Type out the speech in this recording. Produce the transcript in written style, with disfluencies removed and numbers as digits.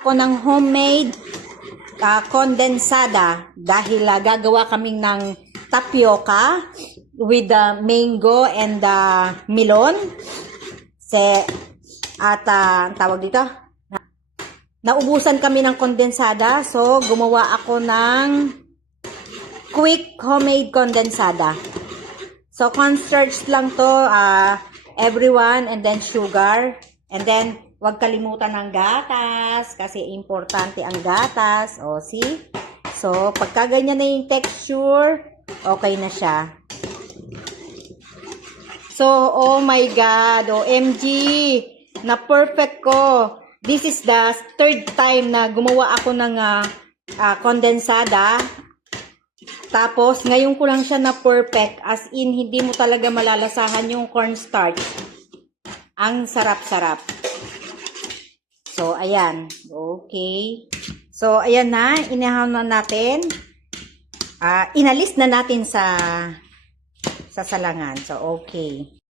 Ako ng homemade kondensada dahil gagawa kaming ng tapioca with the mango and the melon. Ang tawag dito, naubusan kami ng kondensada, so gumawa ako ng quick homemade kondensada. So cornstarch lang to, everyone, and then sugar, and then huwag kalimutan ng gatas kasi importante ang gatas. O, see? So pagka ganyan na yung texture, okay na siya. So, oh my God, OMG, na perfect ko. This is the third time na gumawa ako ng kondensada. Tapos, ngayon ko lang siya na perfect. As in, hindi mo talaga malalasahan yung cornstarch. Ang sarap-sarap. So, ayan. Okay. So, ayan na. Inahaw na natin. Inalis na natin sa salangan. So, okay.